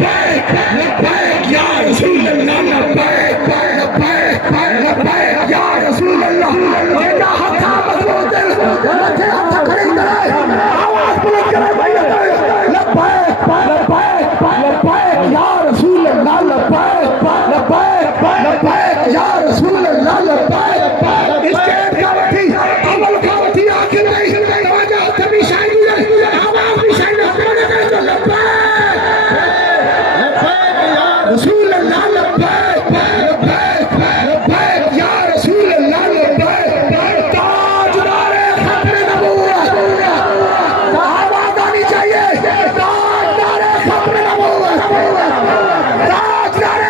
لبیک یا رسول اللہ لبیک لبیک لبیک یا رسول اللہ جینا ہتھا مضبوط دل لکھے ہتھا کھڑی کرے آواز بلند کرے بھائی لبیک لبیک لبیک یا رسول اللہ لبیک لبیک لبیک یا رسول اللہ لبیک اسٹیٹ کا وٹھی اول کا وٹھی آخر نہیں توجہ کبھی شاہدی ہے آواز بھی شاہدی ہے تو لبیک رسول اللہ لبیک لبیک لبیک یا رسول اللہ لبیک تاجدار ختم نبوت آواز آنی چاہیے تاجدار ختم نبوت تاجدار